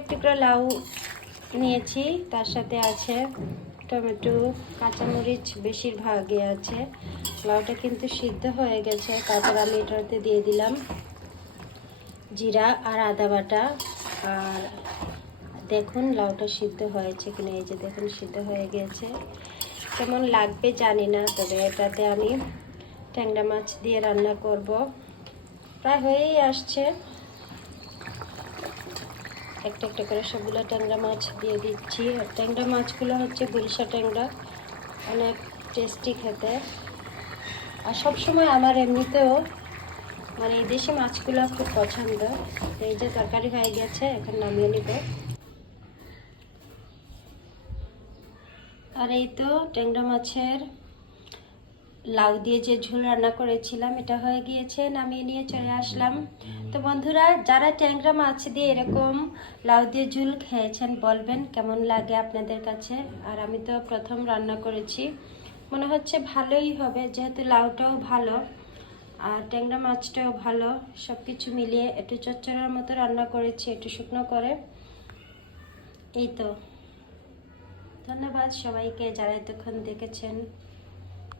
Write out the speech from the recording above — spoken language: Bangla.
একটু করে লাউ নিয়েছি, তার সাথে আছে টমেটো, কাঁচামরিচ বেশিরভাগই আছে। লাউটা কিন্তু সিদ্ধ হয়ে গেছে। তারপর আমি এটাতে দিয়ে দিলাম জিরা আর আদা বাটা। আর দেখুন লাউটা সিদ্ধ হয়েছে কিনা, এই যে দেখুন সিদ্ধ হয়ে গেছে। কেমন লাগবে জানি না, তবে এটাতে আমি ট্যাংরা মাছ দিয়ে রান্না করব। প্রায় হয়েই আসছে। একটা একটা করে সবগুলো ট্যাংরা মাছ দিয়ে দিচ্ছি। আর ট্যাংরা মাছগুলো হচ্ছে গুলশা ট্যাংরা, অনেক টেস্টি খেতে। আর সবসময় আমার এমনিতেও মানে এই দেশি মাছগুলো খুব পছন্দ। এই যে তরকারি হয়ে গেছে, এখন নামিয়ে নিব। আর এই তো ট্যাংরা মাছের লাউ দিয়ে যে ঝোল রান্না করেছিলাম এটা হয়ে গিয়েছে, নামিয়ে নিয়ে চলে আসলাম। তো বন্ধুরা, যারা ট্যাংরা মাছ দিয়ে এরকম লাউ দিয়ে ঝোল খেয়েছেন বলবেন কেমন লাগে আপনাদের কাছে। আর আমি তো প্রথম রান্না করেছি, মনে হচ্ছে ভালোই হবে, যেহেতু লাউটাও ভালো আর ট্যাংরা মাছটাও ভালো। সব কিছু মিলিয়ে একটু চচ্চড়ার মতো রান্না করেছি, একটু শুকনো করে। এই তো, ধন্যবাদ সবাইকে যারা এতক্ষণ দেখেছেন।